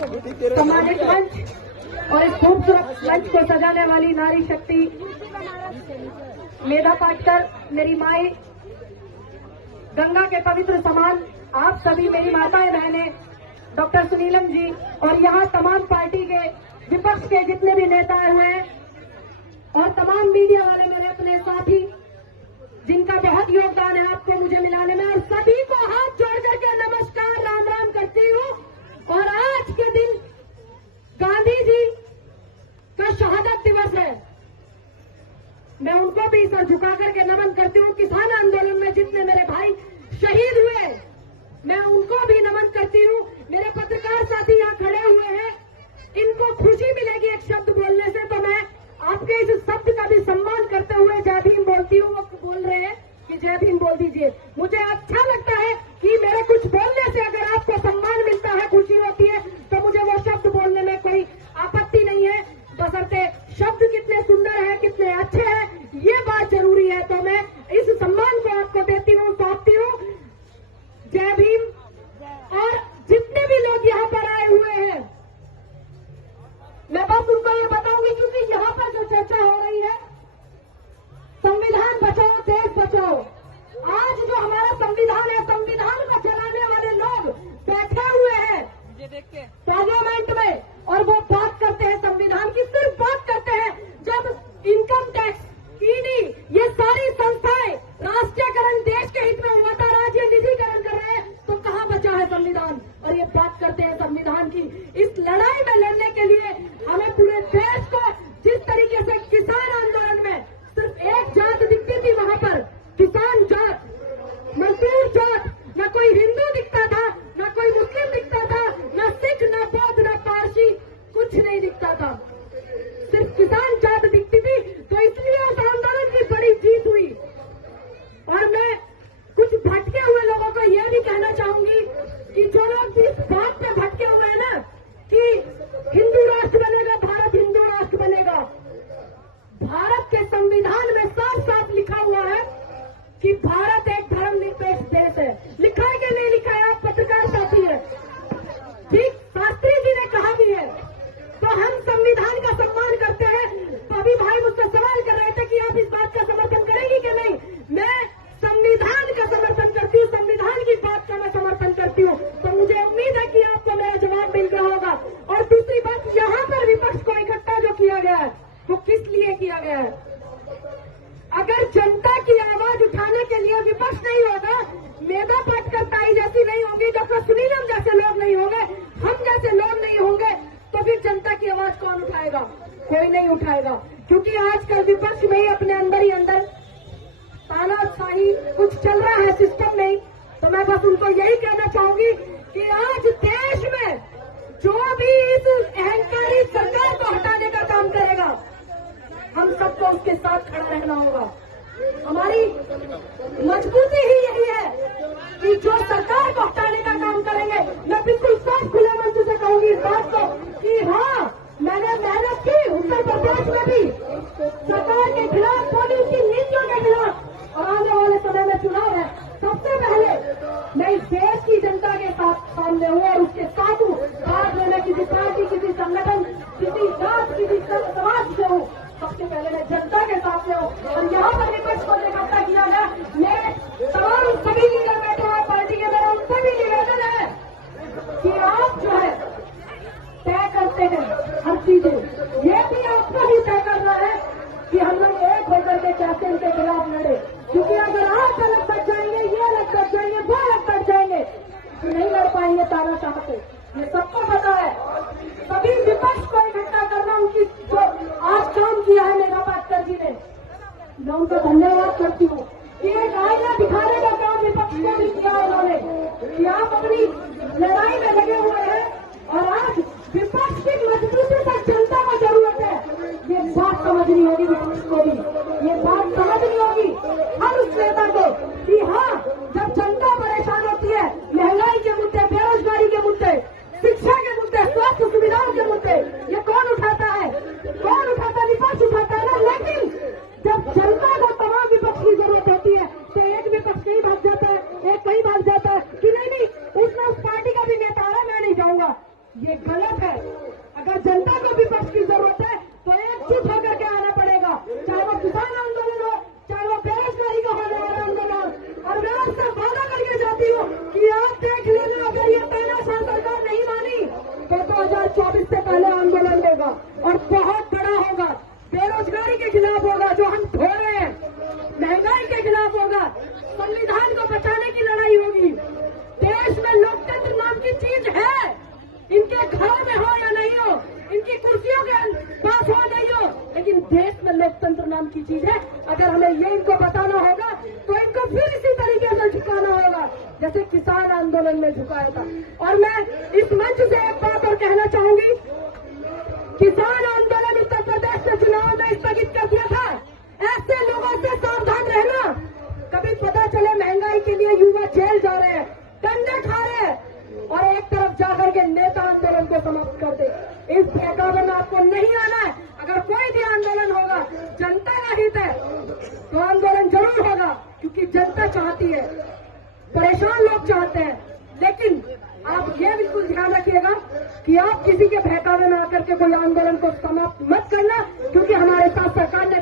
सम्मानित मंच और इस खूबसूरत मंच को सजाने वाली नारी शक्ति मेधा पाटकर, मेरी माए, गंगा के पवित्र समान आप सभी मेरी माताएं बहनें, डॉक्टर सुनीलम जी और यहाँ तमाम पार्टी के विपक्ष के जितने भी नेता आए हुए हैं और तमाम मीडिया वाले मेरे अपने साथी जिनका बहुत योगदान है आपको मुझे मिलाने में, और सभी को हाथ जोड़ करके नमस्कार राम राम करती हूँ। और आज के दिन गांधी जी का शहादत दिवस है, मैं उनको भी सर झुका करके नमन करती हूँ। किसान आंदोलन में जितने मेरे भाई शहीद हुए मैं उनको भी नमन करती हूँ। मेरे पत्रकार साथी यहाँ खड़े हुए हैं, इनको खुशी मिलेगी एक शब्द बोलने से, तो मैं आपके इस शब्द का भी सम्मान करते हुए जय भीम बोलती हूँ। वो बोल रहे हैं कि जय भीम बोल दीजिए। मुझे अच्छा लगता है कि मेरे कुछ बोलने से अगर आपको सम्मान मिलता है, खुशी होती है, तो मुझे वो शब्द बोलने में कोई आपत्ति नहीं है, बशर्ते शब्द कितने सुंदर है, कितने अच्छे हैं, ये बात जरूरी है। तो मैं इस सम्मान को आपको देती हूँ, सौंपती हूँ। जय भीम। और जितने भी लोग यहाँ पर आए हुए हैं, मैं बस उनको ये बताऊंगी, क्योंकि यहाँ पर जो चर्चा हो रही है संविधान बचाओ देश बचाओ, आज जो हमारा संविधान है, संविधान को जलाने वाले लोग बैठे हुए हैं पार्लियामेंट में और वो बात करते हैं संविधान की, सिर्फ बात करते हैं। जब इनकम टैक्स, ईडी, ये सारी संस्थाएं राष्ट्रीयकरण देश के हित में हुआ था, राज्य निजीकरण कर रहे हैं, तो कहाँ बचा है संविधान? और ये बात करते हैं संविधान की। इस लड़ाई में लड़ने के लिए हमें पूरे देश को, जिस तरीके से किसान आंदोलन में सिर्फ एक जात दिखती थी, वहां पर किसान जात, मजदूर जात, न कोई हिंदू दिखता था, न कोई मुस्लिम दिखता था, न सिख, न बौद्ध, न पारसी, कुछ नहीं दिखता था, सिर्फ किसान जात दिखती थी। तो इसलिए उस आंदोलन की बड़ी जीत हुई। और मैं कुछ भटके हुए लोगों को यह भी कहना चाहूंगी कि जो लोग इस बात पे भटके हुए हैं ना कि हिंदू राष्ट्र बनेगा, भारत हिंदू राष्ट्र बनेगा, भारत के संविधान में साफ साफ लिखा हुआ है कि भारत एक धर्मनिरपेक्ष देश है। लिखा है कि नहीं लिखा है? आप पत्रकार साथी है, ठीक, शास्त्री जी ने कहा भी है। तो हम संविधान का सम्मान करते हैं। तो अभी भाई मुझसे सवाल कर रहे थे कि आप इस बात का समर्थन करेंगी कि नहीं। मैं संविधान का समर्थन करती हूँ, संविधान की बात का मैं समर्थन करती हूँ। तो मुझे उम्मीद है कि आपको मेरा जवाब मिल गया होगा। और दूसरी बात, यहाँ पर विपक्ष को इकट्ठा जो किया गया है वो किस लिए किया गया है? अगर जनता की आवाज उठाने के लिए विपक्ष नहीं होगा, मेधा पाटकर ताई जैसी नहीं होगी, डॉक्टर सुनीलम जैसे लोग नहीं होंगे, हम जैसे लोग नहीं होंगे, तो फिर जनता की आवाज कौन उठाएगा? कोई नहीं उठाएगा। क्योंकि आजकल विपक्ष में ही अपने अंदर ही अंदर तानाशाही कुछ चल रहा है सिस्टम में ही। तो मैं बस उनको यही कहना चाहूंगी कि आज देश में जो भी इस अहंकारी सरकार को हटाने का काम करेगा, हम सबको उसके साथ खड़ा रहना होगा। हमारी मजबूती ही यही है कि जो सरकार को हटाने का काम करेंगे, मैं बिल्कुल साफ खुले मंच से कहूंगी इस बात को कि हाँ, मैंने मेहनत की उत्तर प्रदेश में भी सरकार के खिलाफ, पुलिस की नीतियों के खिलाफ, और आने वाले समय में चुनाव है, सबसे पहले मैं इस देश की जनता के साथ सामने हूँ और उसके साथ हूँ। बाद में मैं किसी पार्टी, किसी संगठन, किसी जात, किसी समाज से हूँ, सबसे पहले मैं जनता के साथ में हूँ। और यहाँ पर विपक्ष को इकट्ठा किया गया, मैं तमाम सभी लीडर बैठे हुए पार्टी के, मेरा उनसे भी निवेदन है कि आप जो है तय करते हैं हर चीजें, ये भी आपको ही तय करना है कि हम लोग एक होकर के कैसे इनके खिलाफ लड़े। क्योंकि अगर आप अलग बढ़ जाएंगे, ये अलग बढ़ जाएंगे, वो अलग बढ़ जाएंगे, तो नहीं लड़ पाएंगे ताना चाहते, ये सबको पता है। सभी विपक्ष को इकट्ठा करना, उनकी जो आज काम किया है मेधा पाटकर जी ने, मैं उनका धन्यवाद करती हूँ कि एक आईना दिखाने का काम विपक्ष को भी किया उन्होंने कि आप अपनी लड़ाई में लगे हुए हैं। और आज विपक्ष की मजबूती तक जनता को जरूरत है, ये बात समझनी होगी विपक्ष को भी, ये बात समझनी होगी हर उस नेता को कि हाँ, जब जनता परेशान होती है, महंगाई के मुद्दे, बेरोजगारी के मुद्दे, शिक्षा के मुद्दे, स्वास्थ्य सुविधाओं के मुद्दे, ये कौन उठाता है? कौन उठाता है? विपक्ष उठाता है ना। लेकिन जब जनता को तमाम विपक्ष की जरूरत होती है, तो एक विपक्ष कहीं भाग जाता है, एक कहीं भाग जाता है कि नहीं नहीं, उसमें उस पार्टी का भी नेता है, मैं नहीं जाऊंगा। ये गलत है। अगर जनता को विपक्ष की जरूरत है तो एकजुट होकर के आना पड़ेगा, चाहे वो किसान आंदोलन हो, चाहे वो बेरोजगारी का होने वाला आंदोलन। और मैं आपसे वादा करके जाती हूँ कि आप देख लेना, अगर ये तानाशाह सरकार नहीं मानी तो 2024 से पहले आंदोलन होगा और बहुत बड़ा होगा। बेरोजगारी के खिलाफ होगा जो हम ढो रहे हैं, महंगाई के खिलाफ होगा, संविधान को बचाने की लड़ाई होगी। देश में लोकतंत्र नाम की चीज है, इनके घरों में हो या नहीं हो, इनकी कुर्सियों के पास हो नहीं हो, लेकिन देश में लोकतंत्र नाम की चीज है। अगर हमें ये इनको बताना होगा तो इनको फिर इसी तरीके से झुकाना होगा जैसे किसान आंदोलन में झुकाया था। और मैं इस मंच से एक बात और कहना चाहूंगी, किसान आंदोलन उत्तर प्रदेश के चुनाव में स्थगित कर दिया था। ऐसे लोगों से सावधान रहना, कभी पता चले महंगाई के लिए युवा जेल जा रहे हैं, डंडे खा रहे हैं और एक तरफ जाकर के नेता आंदोलन को समाप्त कर दे। इस बहकावे में आपको नहीं आना है। अगर कोई भी आंदोलन होगा, जनता का हित है तो आंदोलन जरूर होगा, क्योंकि जनता चाहती है, परेशान लोग चाहते हैं। लेकिन आप ये बिल्कुल ध्यान रखिएगा कि आप किसी के बहकावे में आकर के कोई आंदोलन को समाप्त मत करना, क्योंकि हमारे साथ सरकार ने